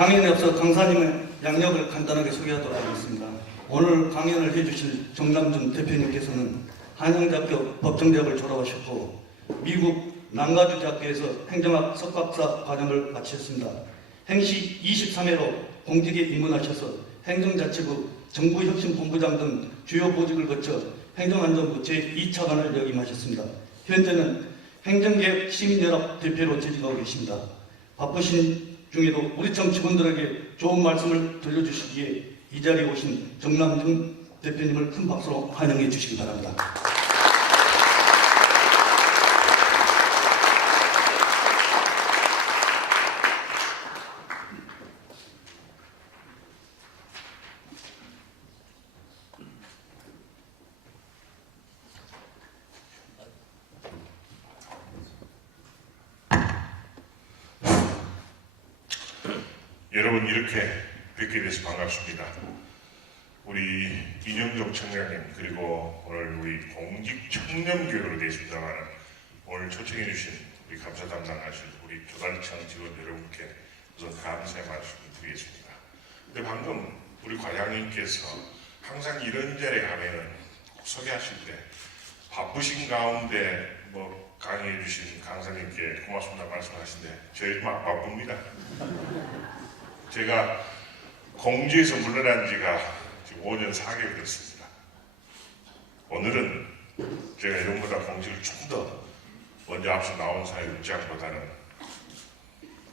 강연에 앞서 강사님의 양력을 간단하게 소개하도록 하겠습니다. 오늘 강연을 해주실 정남준 대표님께서는 한양대학교 법정대학을 졸업하셨고 미국 랑가주 대학교에서 행정학 석박사 과정을 마치셨습니다. 행시 23회로 공직에 입문하셔서 행정자치부, 정부혁신본부장 등 주요 보직을 거쳐 행정안전부 제2차관을 역임하셨습니다. 현재는 행정개혁 시민연합 대표로 재직하고 계십니다. 바쁘신 중에도 우리청 직원들에게 좋은 말씀을 들려주시기에 이 자리에 오신 정남준 대표님을 큰 박수로 환영해 주시기 바랍니다. 여러분, 이렇게 뵙게 돼서 반갑습니다. 우리 이정종 청장님, 그리고 오늘 우리 공직청렴교육으로 되어 있습니다만 오늘 초청해 주신 우리 감사 담당하실 우리 조달청 직원 여러분께 우선 감사의 말씀을 드리겠습니다. 근데 방금 우리 과장님께서 항상 이런 자리에 가면은 꼭 소개하실 때 바쁘신 가운데 강의해 주신 강사님께 고맙습니다 말씀하시는데 저희 막 바쁩니다. 제가 공직에서 물러난 지가 지금 5년 4개월 됐습니다. 오늘은 제가 이런보다 공직을 좀 더 먼저 앞서 나온 사회 입장보다는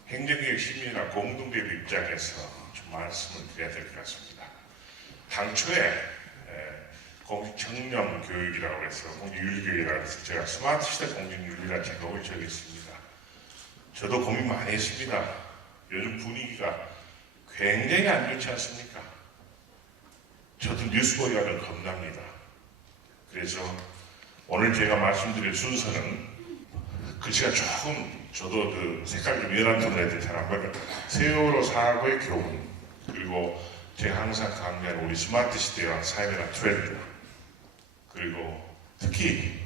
행정개혁 시민이나 공동대표 입장에서 좀 말씀을 드려야 될 것 같습니다. 당초에 공직청렴 교육이라고 해서 공직윤리교육이라고 해서 제가 스마트 시대 공직윤리라는 제목을 정했습니다. 저도 고민 많이 했습니다. 요즘 분위기가 굉장히 안 좋지 않습니까? 저도 뉴스 보기 하면 겁납니다. 그래서 오늘 제가 말씀드릴 순서는 글씨가 조금 저도 그 색깔이 좀 연한 톤으로 해야 잘 안 보여요. 세월호 사고의 교훈, 그리고 제가 항상 강조하는 우리 스마트 시대와 사회변화 트렌드, 그리고 특히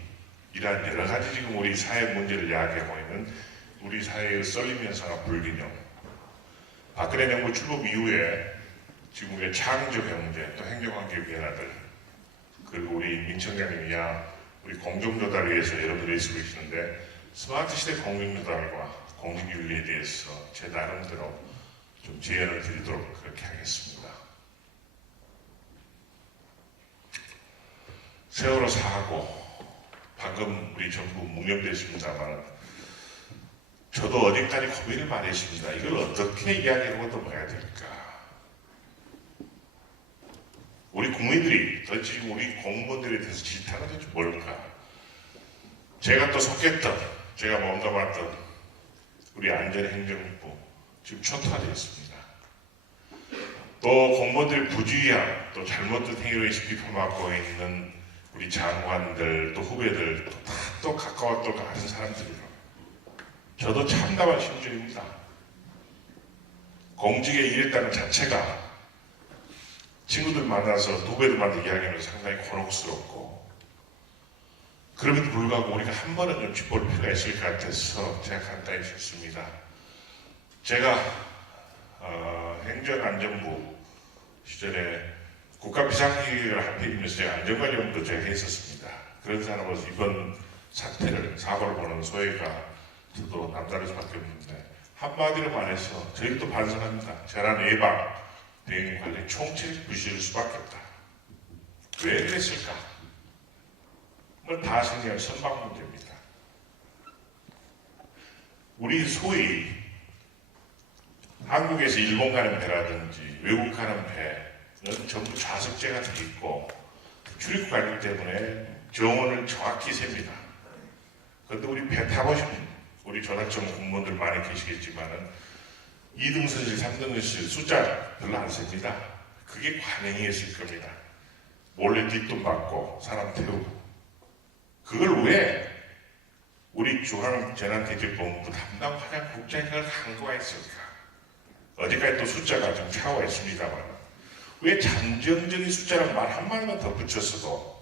이러한 여러 가지 지금 우리 사회 문제를 이야기하고 있는 우리 사회의 썰림 현상과 불균형, 박근혜 정부 출범 이후에 지금 우리의 창조 경제, 또 행정관계 변화들, 그리고 우리 민청장님이야 우리 공정조달을 위해서 여러분들이 쓰고 계시는데 스마트 시대 공정조달과 공직윤리에 대해서 제 나름대로 좀 제안을 드리도록 그렇게 하겠습니다. 세월호 사고, 방금 우리 전부 묵념됐습니다만 저도 어디까지 고민을 많이 했습니다. 이걸 어떻게 이야기하고 넘어가야 될까? 우리 국민들이, 더 지금 우리 공무원들에 대해서 질타가 될지 모를까? 제가 또 속했던, 제가 몸담았던 우리 안전행정부 지금 초토화되었습니다. 또 공무원들의 부주의함, 또 잘못된 행위로 비판받고 있는 우리 장관들, 또 후배들, 또 가까워 또 가는 사람들이요. 저도 참담한 심정입니다. 공직에 일했다는 자체가 친구들 만나서 후배들 만나서 이야기하면서 상당히 곤혹스럽고, 그럼에도 불구하고 우리가 한 번은 좀 짚어볼 필요가 있을 것 같아서 제가 간단히 썼습니다. 제가 행정안전부 시절에 국가 비상기획을 하면서 제가 안전관리원도 제가 했었습니다. 그런 사람으로서 이번 사태를, 사고를 보는 소외가 저도 남다를 수밖에 없는데, 한마디로 말해서 저희도 반성합니다. 재난 예방, 대응 관리 총책 부실 수밖에 없다. 왜 그랬을까? 다 생각한 선박 문제입니다. 우리 소위 한국에서 일본 가는 배라든지 외국 가는 배는 전부 좌석제가 돼 있고 출입국 관리 때문에 정원을 정확히 셉니다. 그런데 우리 배 타보신 우리 조달청 공무원들 많이 계시겠지만은 2등선실, 3등선실 숫자 별로 안 셉니다. 그게 관행이었을 겁니다. 몰래 뒷돈 받고 사람 태우고. 그걸 왜 우리 중앙재난대책본부 담당 화장 국장이 그걸 간과가 있을까? 어디까지 또 숫자가 좀 차오가 있습니다만 왜 잠정적인 숫자라는 말 한마디만 더 붙였어도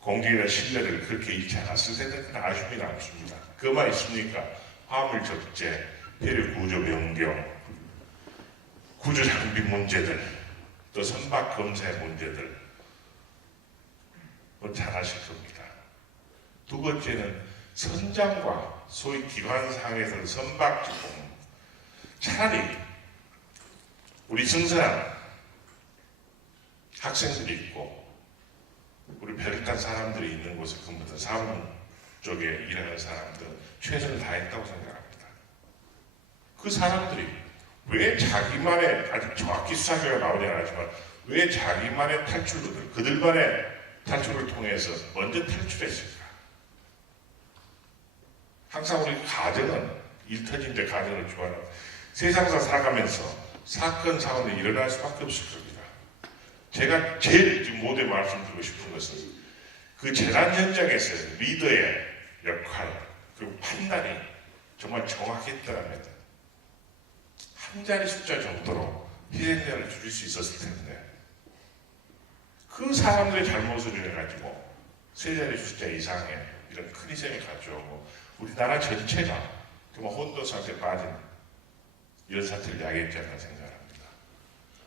공직이나 신뢰를 그렇게 잃지 않았을 텐데 그건 아쉬움이 남습니다. 그만 있습니까? 화물 적재, 폐류 구조 변경, 구조장비 문제들, 또 선박 검사의 문제들 잘 아실 겁니다. 두 번째는 선장과 소위 기관상에서 선박 직공, 차라리 우리 승선한 학생들이 있고 우리 배를 탄 사람들이 있는 곳에 근무한 사원 쪽에 일하는 사람들 최선을 다했다고 생각합니다. 그 사람들이 왜 자기만의, 아직 정확히 수사결과 나오지는 않지만 왜 자기만의 탈출구들, 그들만의 탈출을 통해서 먼저 탈출했을까? 항상 우리 가정은, 일 터진 데 가정을 좋아하는, 세상에서 살아가면서 사건, 사고는 일어날 수밖에 없을 겁니다. 제가 제일 지금 모두에 말씀드리고 싶은 것은 그 재난 현장에서 리더의 역할, 그리고 판단이 정말 정확했더라면 한 자리 숫자 정도로 희생자를 줄일 수 있었을 텐데 그 사람들의 잘못을 인해가지고 세 자리 숫자 이상의 이런 큰 희생을 가져오고 우리나라 전체가 정말 혼돈상태에 빠진 이런 사태를 야기했지 않나 생각합니다.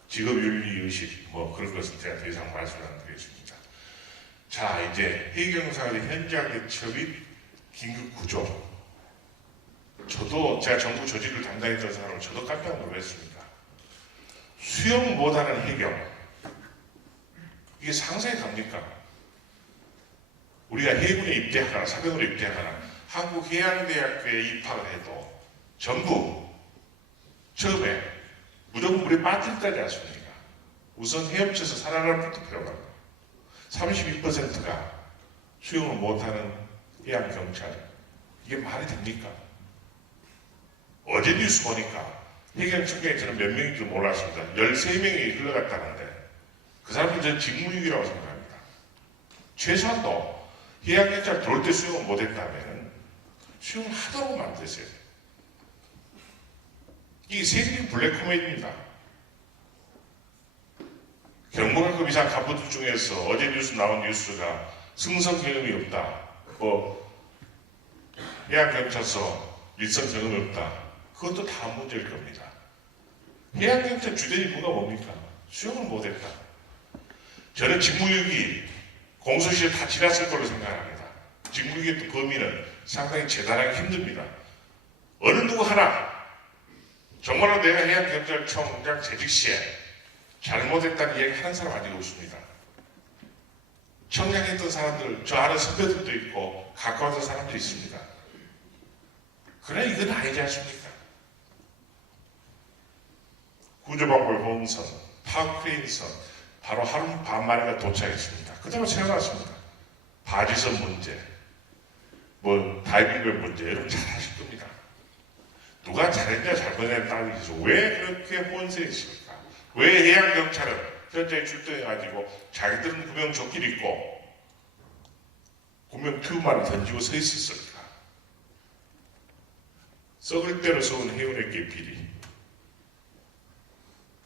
직업윤리의식 뭐 그런 것은 제가 더 이상 말씀을 안 드리겠습니다. 자, 이제 해경사의 현장 대처 및 긴급 구조. 저도 제가 정부 조직을 담당했던 사람은 저도 깜짝 놀랐습니다. 수영 못하는 해경, 이게 상상이 갑니까? 우리가 해군에 입대하거나 사병으로 입대하거나 한국해양대학교에 입학을 해도 전부 처음에 무조건 물에 빠뜨리지 않습니까? 우선 헤엄쳐서 살아남는 것부터 배워가고 32%가 수영을 못하는 해양경찰, 이게 말이 됩니까? 어제 뉴스 보니까 해경 측에 저는 몇 명인지 몰랐습니다. 13명이 흘러갔다는데 그 사람들 저는 직무유기라고 생각합니다. 최소한도 해양경찰 들어올 때 수영을 못했다면 수영을 하도록 만드세요. 이게 세계적인 블랙 코미디입니다. 경무관급 이상 간부들 중에서 어제 뉴스 나온 뉴스가 승선 경험이 없다, 해양경찰서 일선 경험이 없다, 그것도 다 문제일 겁니다. 해양경찰 주된 임무가 뭡니까? 수영을 못했다. 저는 직무유기 공소시효 다 지났을 걸로 생각합니다. 직무유기 범위는 상당히 재단하기 힘듭니다. 어느 누구 하나 정말로 내가 해양경찰청장 재직 시에 잘못했다는 이야기 하는 사람 아직 없습니다. 청장했던 사람들, 저 아는 선배들도 있고 가까웠던 사람들이 있습니다. 그래, 이건 아니지 않습니까? 구조방법 호응선, 파크레인선, 바로 하루 반 만에 도착했습니다. 그대로 세워놨습니다. 바지선 문제, 다이빙벨 문제, 여러분 잘 아실 겁니다. 누가 잘했냐 잘못했냐 따지면서 왜 그렇게 혼선했습니까? 왜 해양경찰은 현장에 출동해가지고 자기들은 구명조끼를 입고 구명 튜브만을 던지고 서 있었을까? 썩을 대로 썩은 해운의 비리.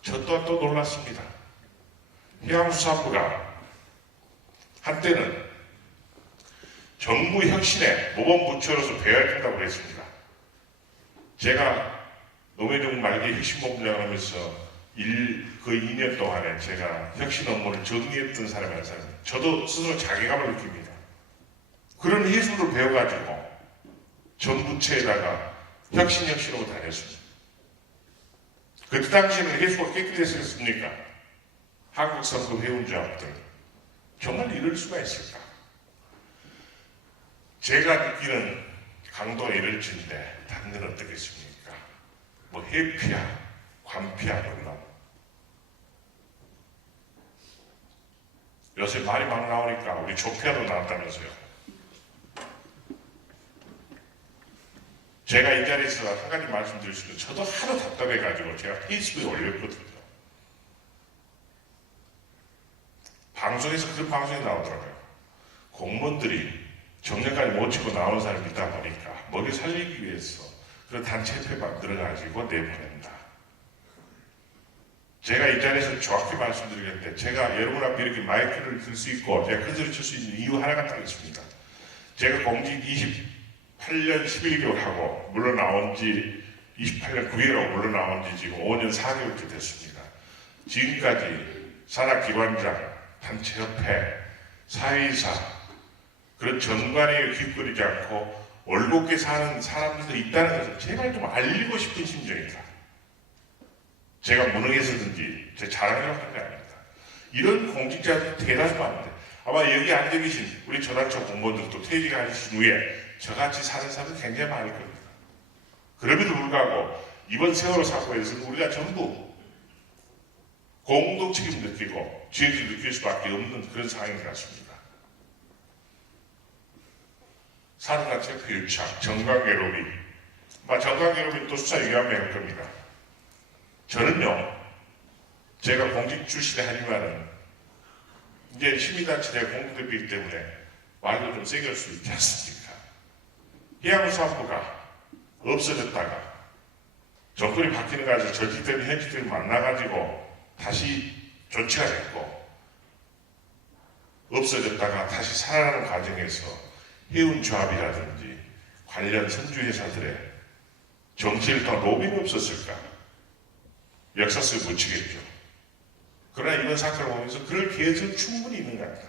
저 또한 또 놀랐습니다. 해양수산부가 한때는 정부 혁신의 모범부처로서 배워야된다고 했습니다. 제가 노무현 말기 혁신본부장을 하면서 거의 2년 동안에 제가 혁신 업무를 정리했던 사람이 한 사람, 저도 스스로 자괴감을 느낍니다. 그런 해수를 배워가지고 전부처에다가 혁신으로 다녔습니다. 그때 당시에는 해수가 깨끗했었습니까? 한국 성급 해운조합들 정말 이럴 수가 있을까? 제가 느끼는 강도가 이럴진데 다른 데는 어떻겠습니까? 해피야, 관피야, 놀라워. 요새 말이 막 나오니까 우리 조피아도 나왔다면서요. 제가 이 자리에서 한 가지 말씀드릴 수 있는데 저도 하도 답답해가지고 제가 페이스북에 올렸거든요. 방송에서 그런 방송이 나오더라고요. 공무원들이 정년까지 못 치고 나오는 사람이 있다 보니까 먹여 살리기 위해서 그런 단체협회 만들어가지고 내보낸다. 제가 이 자리에서 정확히 말씀드리겠는데 제가 여러분 앞에 이렇게 마이크를 들 수 있고 제가 큰 소리 칠 수 있는 이유 하나가 딱 있습니다. 제가 공직 28년 11개월 하고 물론 나온 지 28년 9月물러나온 지 지금 5년 4개월째 됐습니다. 지금까지 산하기관장, 단체협회, 사회이사 그런 정관에 기웃거리지 않고 올곧게 사는 사람들도 있다는 것을 제발 좀 알리고 싶은 심정이다. 제가 무능해서든지 제 자랑이라고 하는 게 아닙니다. 이런 공직자들 대다수 많은데 아마 여기 앉아 계신 우리 전화처 공무원들도 퇴직하신 후에 저같이 사는 사람이 굉장히 많을 겁니다. 그럼에도 불구하고 이번 세월호 사고에서는 우리가 전부 공동 책임 느끼고 죄를 느낄 수밖에 없는 그런 상황인 것 같습니다. 산업단체 표유착, 정관계 로비, 정관계 로비 또 수사 유의하면 할 겁니다. 저는요, 제가 공직 출신이 하지만은 이제 시민단체대 공동대표이기 때문에 말도 좀 세게 할 수 있지 않습니까? 해양수산부가 없어졌다가 정권이 바뀌는 과정에서 저지된 현직들을 만나가지고 다시 존치가 됐고 없어졌다가 다시 살아나는 과정에서 해운조합이라든지 관련 선주회사들의 정치를 더 로비는 없었을까? 역사 속에 묻히겠죠. 그러나 이번 사건을 보면서 그럴 기회는 충분히 있는 것 같다.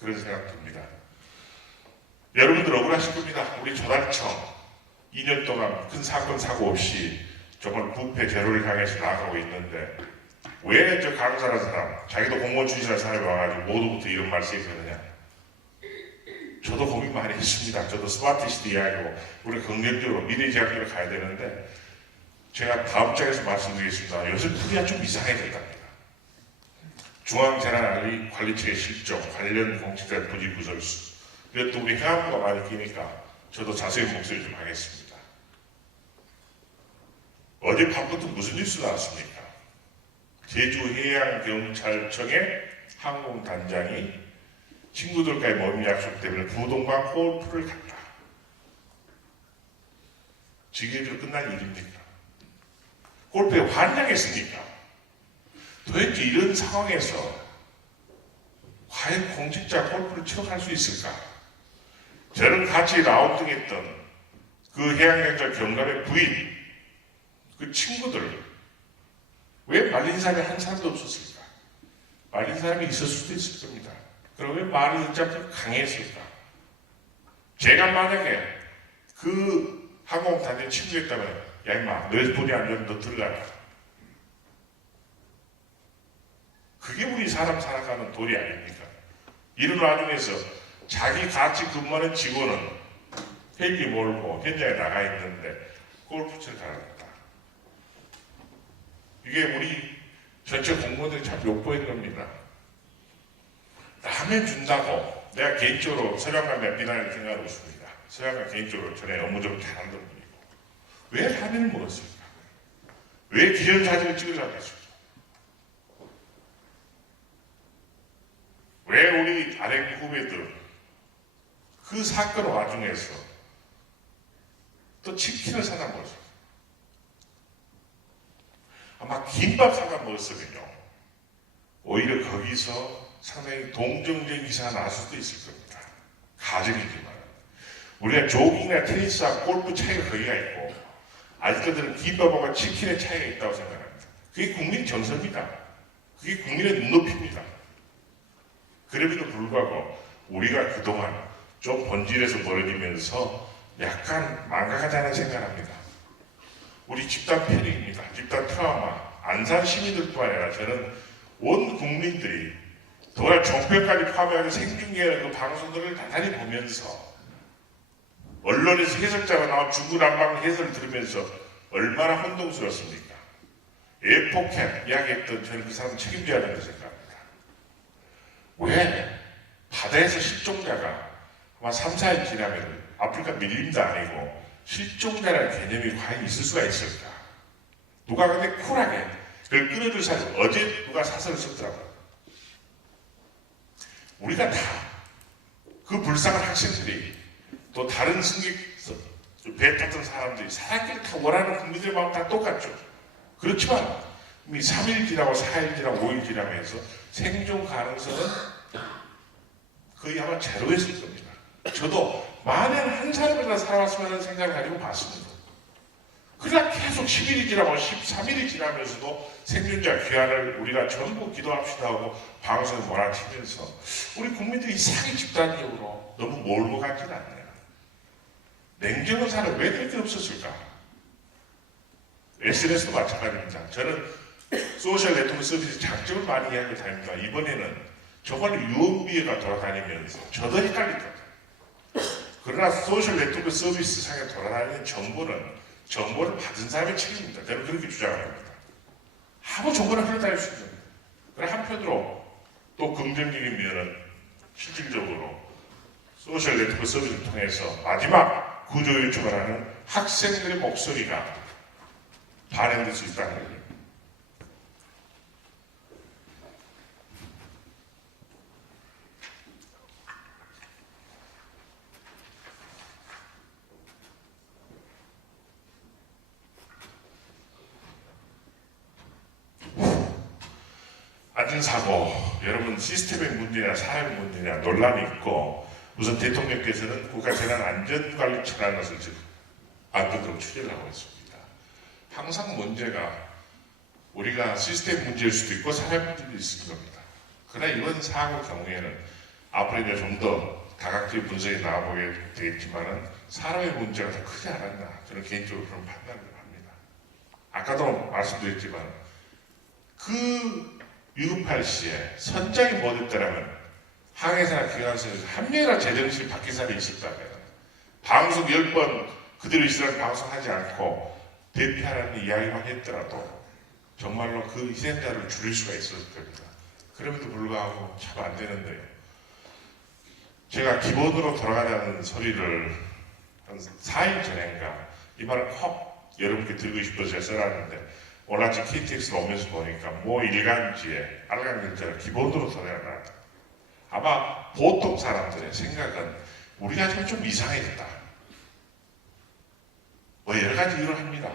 그런 생각 듭니다. 여러분들 억울하실 겁니다. 우리 조달청 2년 동안 큰 사건 사고 없이 정말 부패 제로를 향해서 나아가고 있는데 왜 저 강사라는 사람, 자기도 공무원 출신이라는 사람이 와가지고 모두부터 이런 말씀이 그러느냐. 저도 고민 많이 했습니다. 저도 스마트 시티 이야기고 우리 긍정적으로 미래지향적으로 가야 되는데 제가 다음 장에서 말씀드리겠습니다. 요새 풀이가 좀 이상해졌답니다. 중앙재난관리청의 실정, 관련 공직자 부지 구설수 그리고 또 우리 해안부가 많이 끼니까 저도 자세히 목소리 좀 하겠습니다. 어제 밤부터 무슨 뉴스 나왔습니까? 제주해양경찰청의 항공단장이 친구들과의 모임 약속 때문에 부동강 골프를 갔다. 지게로 끝난 일입니까? 골프에 환장했습니까? 도대체 이런 상황에서 과연 공직자 골프를 치러 갈 수 있을까? 저는 같이 라운딩했던 그 해양경찰 경감의 부인, 그 친구들 왜 말린 사람이 한 사람도 없었을까? 말린 사람이 있을 수도 있을 겁니다. 그럼 왜 말을 듣지 않고 강했을까? 제가 만약에 그 항공단장 친구였다면 야 임마 너 돈이 안 되면 너 들어가라. 그게 우리 사람 살아가는 도리 아닙니까? 이런 와중에서 자기 같이 근무하는 직원은 헬기 몰고 현장에 나가 있는데 골프채를 달았다. 이게 우리 전체 공무원들이 참 욕보인 겁니다. 라면 준다고 내가 개인적으로 서장관 몇 비난을 생각하고 있습니다. 서장관 개인적으로 전에 업무적으로 잘하는 분이고 왜 라면을 먹었을까? 왜 기념사진을 찍으려고 했을까? 왜 우리 아래 후배들 그 사건 와중에서 또 치킨을 사다 먹었을까? 아마 김밥 사다 먹었으면요 오히려 거기서 상당히 동정적인 기사가 나올 수도 있을 겁니다. 가정이지만 우리가 조깅이나 테니스와 골프 차이가 거기가 있고 아직까지는 김밥과 치킨의 차이가 있다고 생각합니다. 그게 국민 정서입니다. 그게 국민의 눈높이입니다. 그럼에도 불구하고 우리가 그동안 좀 본질에서 멀어지면서 약간 망가가자는 생각합니다. 우리 집단 패닉입니다. 집단 트라우마. 안산 시민들뿐 아니라 저는 온 국민들이 더구나 종편까지 포함해서 생중계하는 그 방송들을 나란히 보면서 언론에서 해설자가 나와 중구난방 해설을 들으면서 얼마나 혼동스럽습니까? 에포켓 이야기했던 저는 그 사람 책임져야 된다고 생각합니다. 왜 바다에서 실종자가 아마 3, 4일 지나면 아프리카 밀림도 아니고 실종자라는 개념이 과연 있을 수가 있을까? 누가 근데 쿨하게 그걸 끊어줄 사실 어제 누가 사설을 썼더라고요. 우리가 다 그 불쌍한 학생들이 또 다른 승객 배 탔던 사람들이 사람끼리 다 원하는 국민들의 마음 다 똑같죠. 그렇지만 이미 3일 지나고 4일 지나고 5일 지나면서 생존 가능성은 거의 아마 제로였을 겁니다. 저도 만약 한 사람이라도 살아왔으면 하는 생각을 가지고 봤습니다. 그러나 계속 10일이 지나고 13일이 지나면서도 생존자 귀환을 우리가 전부 기도합시다 하고 방송에 몰아치면서 우리 국민들이 이상하게 집단적으로 너무 몰고 가지는 않네요. 냉정한 사람 왜 그렇게 없었을까? SNS도 마찬가지입니다. 저는 소셜 네트워크 서비스 장점을 많이 이야기를 다닙니다. 이번에는 정말 유언비어가 돌아다니면서 저도 헷갈리거든요. 그러나 소셜 네트워크 서비스 상에 돌아다니는 정보를 받은 사람의 책임입니다. 저는 그렇게 주장합니다. 아무 정보나 흘러다닐 수 있는. 그러나 한편으로 또 긍정적인 면은 실질적으로 소셜 네트워크 서비스를 통해서 마지막 구조 요청을 하는 학생들의 목소리가 반영될 수 있다는 거예요. 안전사고, 여러분 시스템의 문제냐 사회의 문제냐 논란이 있고 우선 대통령께서는 국가재난안전관리처라는 것을 안전으로 추진을 하고 있습니다. 항상 문제가 우리가 시스템 문제일 수도 있고 사회 문제도 있을 겁니다. 그러나 이번 사고 경우에는 앞으로 이제 좀 더 다각적 분석이 나와보게 되겠지만은 사람의 문제가 더 크지 않았나 저는 개인적으로 그런 판단을 합니다. 아까도 말씀드렸지만 그 위급할 시에 선장이 못했더라면 항해사나 기관사에서 한 명이나 제정신이 바뀐 사람이 있었다면 방송 10번 그대로 있으라는 방송하지 않고 대피하라는 이야기만 했더라도 정말로 그 희생자를 줄일 수가 있었을 겁니다. 그럼에도 불구하고 참 안 되는데요. 제가 기본으로 돌아가자는 소리를 한 4일 전인가 이 말을 꼭 여러분께 드리고 싶어서 제가 써놨는데 오늘 아침 KTX로 오면서 보니까 모 일간지에 빨간 글자를 기본으로 돌아가라. 아마 보통 사람들의 생각은 우리가 좀 이상해졌다. 뭐 여러 가지 이유를 합니다.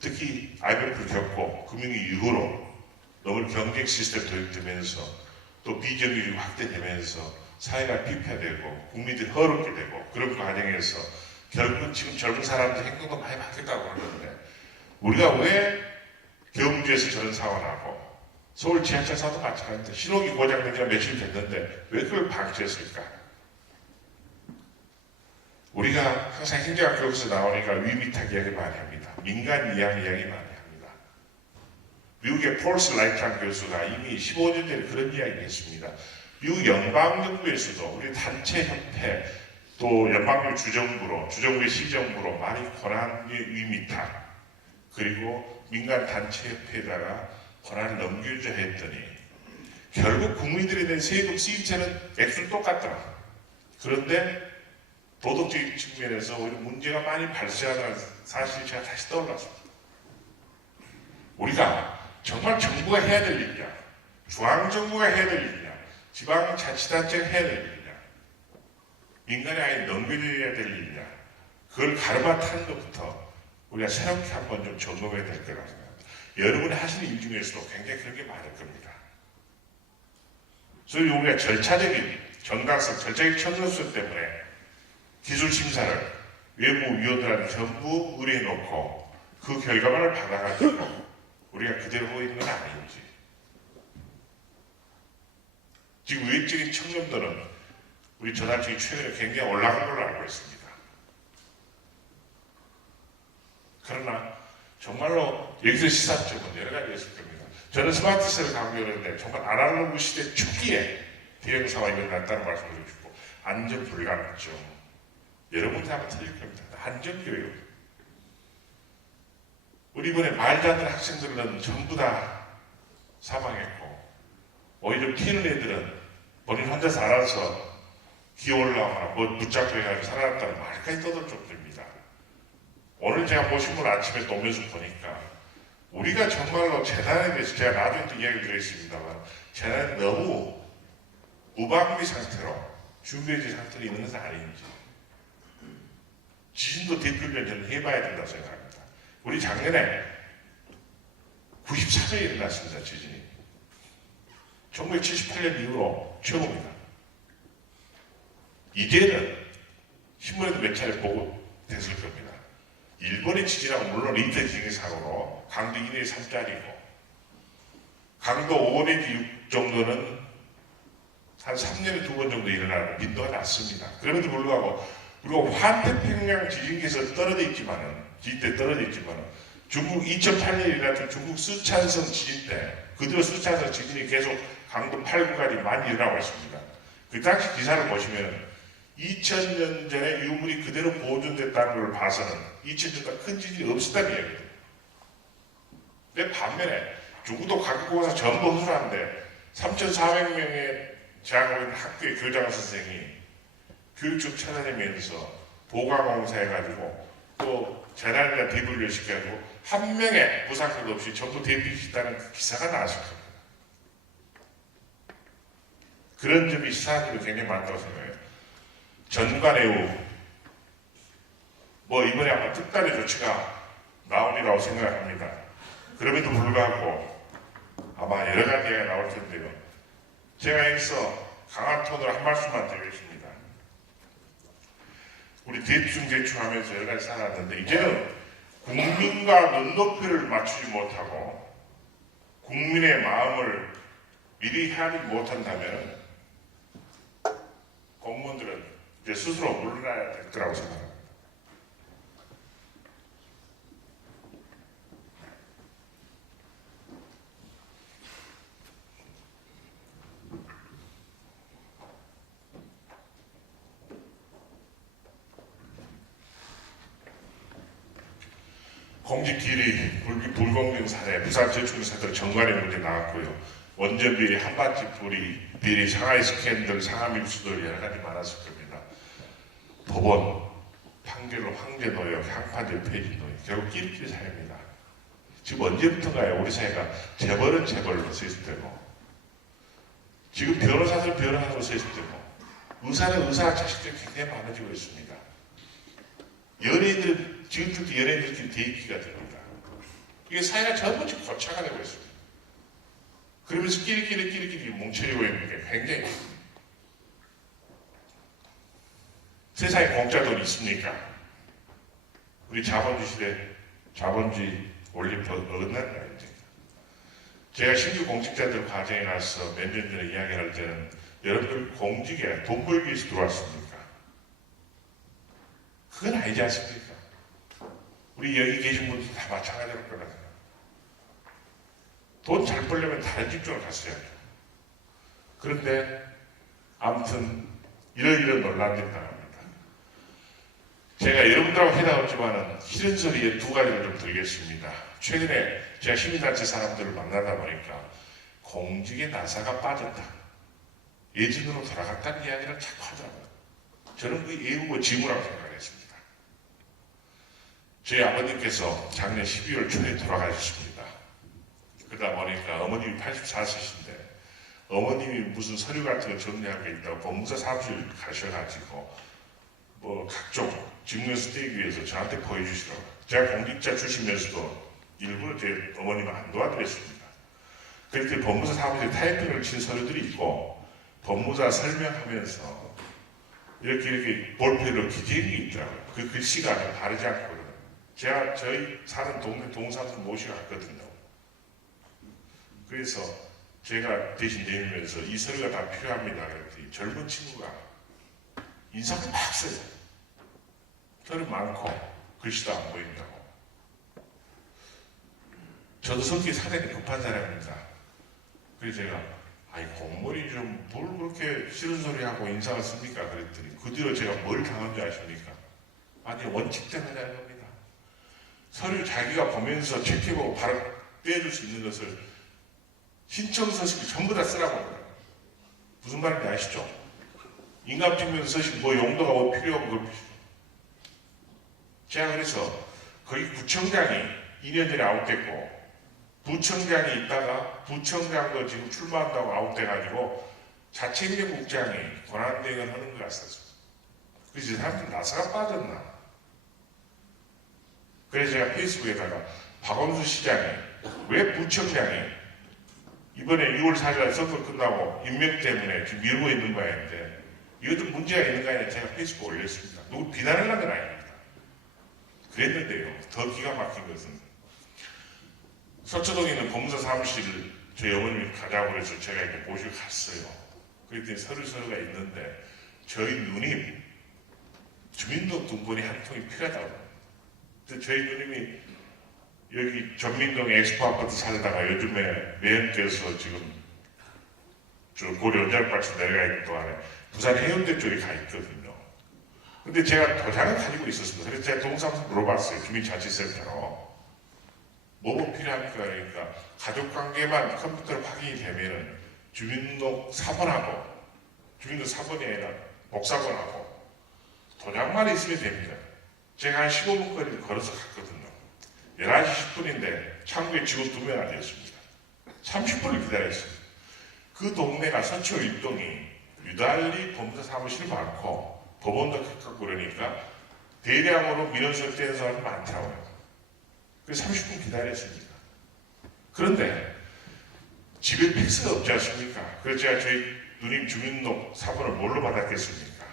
특히 IMF를 겪고 금융위 이후로 너무 경쟁 시스템 도입되면서 또 비정규직이 확대되면서 사회가 비폐되고 국민들이 허럽게 되고 그런 과정에서 결국은 지금 젊은 사람들 행동도 많이 바뀌었다고 하는데 우리가 왜 경주에서 저런 사고가 나고 서울 지하철 사도 마찬가지인데 신호기 고장된 지가 며칠 됐는데 왜 그걸 방치했을까? 우리가 항상 행정학 교육에서 나오니까 위미탁 이야기 많이 합니다. 민간 이양 이야기 많이 합니다. 미국의 폴스 라이트란 교수가 이미 15년 전에 그런 이야기 했습니다. 미국 연방정부에서도 우리 단체협회 또 연방정 주정부의 시정부로 많이 권한의 위미탁 그리고 민간 단체협회에다가 권한을 넘겨주자 했더니 결국 국민들에 대한 세금 쓰임새는 액수는 똑같더라. 그런데 도덕적인 측면에서 오히려 문제가 많이 발생하다는 사실이 제가 다시 떠올랐습니다. 우리가 정말 정부가 해야 될 일이냐, 중앙정부가 해야 될 일이냐, 지방자치단체가 해야 될 일이냐, 민간에 아예 넘겨줘야 될 일이냐, 그걸 가르마타는 것부터 우리가 새롭게 한번 좀 점검해야 될 것 같습니다. 여러분이 하시는 일 중에서도 굉장히 그런 게 많을 겁니다. 소위 우리가 절차적인 정당성, 절차적인 청소성 때문에 기술 심사를 외부 위원들한테 전부 의뢰해놓고 그 결과만을 받아가지고 우리가 그대로 하고 있는 건 아닌지. 지금 외적인 청렴도는 우리 전환적이 최근에 굉장히 올라간 걸로 알고 있습니다. 그러나 정말로 여기서 시사점은 여러 가지 있을 겁니다. 저는 스마트시를 강조했는데 정말 아날로그 시대 초기에 대형 상황이 일어났다는 말씀을 드리고 싶고 안전 불감증 여러분들 아마 틀릴 겁니다. 안전교육. 우리 이번에 말도 안 되는 학생들은 전부 다 사망했고 오히려 튀는 애들은 본인 혼자서 알아서 기어올라거나 뭐 붙잡고 해가지고 살아났다는 말까지 떠들 정도입니다. 오늘 제가 모신분 아침에 또 오면서 보니까 우리가 정말로 재난에 대해서 제가 나중에 또 이야기 드리겠습니다만 재난이 너무 무방비 상태로 준비해진 상태로 있는 것은 아닌지 지진도 대표를 저는 해봐야 된다고 생각합니다. 우리 작년에 93년에 일어났습니다. 지진이. 1978년 이후로 최고입니다. 이제는 신문에도 몇 차례 보고 됐을 겁니다. 일본의 지진하고 물론 리터 지진 사고로 강도 2 내지 3짜리고 강도 5 내지 6 정도는 한 3년에 2번 정도 일어나는 빈도가 낮습니다. 그럼에도 불구하고 우리가 환태평양 지진기에서 떨어져 있지만은 지진 때 떨어져 있지만은 중국 2008년에 일어났던 중국 쓰촨성 지진 때 그대로 쓰촨성 지진이 계속 강도 8, 9까지 많이 일어나고 있습니다. 그 당시 기사를 보시면 2000년 전에 유물이 그대로 보존됐다는 걸 봐서는 2000년보다 큰 지진이 없었다는 이야기입니다. 근데 반면에 중국도 각국고사 전부 허술한데 3,400명의 재학하고 있는 학교의 교장 선생이 교육청 찾아내면서 보강공사해가지고 또 재난이나 대비를 시켜가지고 한 명의 부상자도 없이 전부 대피시켰다는 그 기사가 나왔을 겁니다. 그런 점이 시사하기도 굉장히 많다고 생각해요. 전관애우 뭐 이번에 아마 특단의 조치가 나오리라고 생각합니다. 그럼에도 불구하고 아마 여러 가지 이야기가 나올 텐데요. 제가 여기서 강한 톤으로 한 말씀만 드리겠습니다. 우리 대충 하면서 여러 가지 살았는데 이제는 국민과 눈높이를 맞추지 못하고 국민의 마음을 미리 헤아리지 못한다면 공무원들은 이제 스스로 물러나야 될 거라고 생각합니다. 공직 비리, 불공정 사례, 부산 저축 사태 정관의 문제 나왔고요. 원전 비리, 한반지 비리, 상하이 스캔들, 상하 밀수들 여러 가지 많았을 겁니다. 법원, 판결로 황제 노역, 향판제 폐지 노역, 결국 끼리끼리 사회입니다. 지금 언제부턴가요? 우리 사회가 재벌은 재벌로 시스템이고 지금 변호사들은 변호사로 시스템이고 의사는 의사 자식들이 굉장히 많아지고 있습니다. 연예인들은 지금부터 연예인들끼리 대입기가 됩니다. 이게 사회가 전부 지금 고착화 되고 있습니다. 그러면서 끼리끼리 뭉쳐지고 있는 게 굉장히 세상에 공짜 돈 있습니까? 우리 자본주의 시대 자본주의 원리 어긋났나요? 제가 신규 공직자들 과정에 가서 몇 년 전에 이야기할 때는 여러분들 공직에 돈 벌기 위해서 들어왔습니까? 그건 아니지 않습니까? 우리 여기 계신 분들 다 마찬가지일 거라고요. 돈 잘 벌려면 다른 직종을 갔어야죠. 그런데 아무튼 이런 논란들이 나옵니다. 제가 여러분들하고 해당했지만은 싫은 소리에 두 가지를 좀 드리겠습니다. 최근에 제가 시민단체 사람들을 만나다 보니까 공직에 나사가 빠졌다. 예전으로 돌아갔다는 이야기를 자꾸 하더라고요. 저는 그 애우고 지무라고 생각했습니다. 저희 아버님께서 작년 12월 초에 돌아가셨습니다. 그러다 보니까 어머님이 84세신데 어머님이 무슨 서류 같은 거 정리할 게 있다고 법무사 사무실 가셔가지고 뭐 각종 증명서 떼기 위해서 저한테 보여주시더라고요. 제가 공직자 출신면서도 일부러 제 어머님을 안 도와드렸습니다. 그랬더니 법무사 사무실에 타이핑을 친 서류들이 있고 법무사 설명하면서 이렇게 볼펜으로 기재한 게 있더라고요. 그 글씨가 좀 다르지 않고 제가 저희 사는 동네 동사무소 모시고 갔거든요. 그래서 제가 대신 내밀면서 이 서류가 다 필요합니다. 그랬더니 젊은 친구가 인상을 막 써요. 서류 많고 글씨도 안 보인다고. 저도 성격이 상당히 급한 사람입니다. 그래서 제가 아니 공무원이 좀 뭘 그렇게 싫은 소리 하고 인상을 씁니까? 그랬더니 그 뒤로 제가 뭘 당한 줄 아십니까? 아니 원칙대로 하자는 겁니다. 서류 자기가 보면서 체크해보고 바로 떼줄 수 있는 것을 신청 서식을 전부 다 쓰라고 합니다. 무슨 말인지 아시죠? 인감증명서 서식 뭐 용도가 뭐 필요하고 그걸 제가 그래서 거기 구청장이 2년 전에 아웃됐고 부청장이 있다가 부청장도 지금 출마한다고 아웃돼가지고 자치행정국장이 권한대행을 하는 것 같았어요. 그래서 사람들 나사가 빠졌나? 그래서 제가 페이스북에다가 박원순 시장이 왜 부청장이 이번에 6월 4일 선거 끝나고 임명 때문에 지금 미루고 있는 모양인데 이것도 문제가 있는 거 아니냐 제가 페이스북에 올렸습니다. 누구 비난하려는 건 아닙니다. 그랬는데요. 더 기가 막힌 것은 서초동에 있는 법무사 사무실을 저희 어머님이 가자고 해서 제가 이렇게 모시고 갔어요. 그랬더니 서류서가 있는데 저희 누님 주민등록번호 한 통이 필요하다고. 근데 저희 누님이 여기 전민동 엑스포 아파트 살다가 요즘에 매연께서 지금 저 고려 연장발전 내려가 있는 동안에 부산 해운대 쪽에 가 있거든요. 근데 제가 도장을 가지고 있었습니다. 그래서 제가 동사무소 물어봤어요. 주민자치센터로. 뭐뭐 필요합니까? 그러니까 가족관계만 컴퓨터로 확인이 되면은 주민등록 4번하고 주민등록 4번이 아니라 복사본하고 도장만 있으면 됩니다. 제가 한 15분 거리를 걸어서 갔거든요. 11시 10분인데 창구에 직원 2명 앉아있습니다. 30분을 기다렸습니다. 그 동네가 서초 일동이 유달리 법무사 사무실이 많고 법원도 가깝고 그러니까 대량으로 민원 설정하는 사람이 많더라고요. 그래서 30분 기다렸습니다. 그런데 집에 팩스가 없지 않습니까? 그래서 제가 저희 누님 주민등록 4번을 뭘로 받았겠습니까?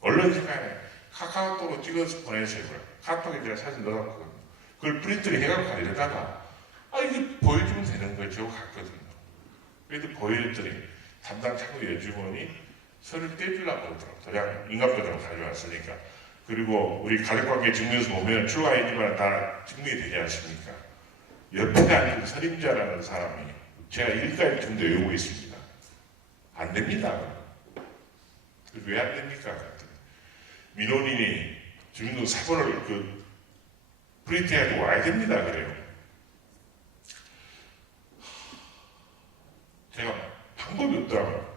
얼른 시간에 카카오톡으로 찍어서 보내세요. 카톡에 제가 사진 넣어놨거든요. 그걸 프린트를 해갖고 가려다가 이게 보여주면 되는 거예요. 저거 갔거든요. 그래도 보여줬더니 담당 창구 여직원이 서류를 떼주려고 그러더라고요. 도장, 인감도장을 가져왔으니까. 그리고 우리 가족관계 증명서 보면 출가 인지만 다 증명이 되지 않습니까? 옆에 앉은 선임자라는 사람이 제가 일가일 정도 외우고 있습니다. 안 됩니다. 왜 안 됩니까? 민원인이 주민등록 4번을 프린트해가지고 와야 됩니다. 그래요. 제가 방법이 없더라고요.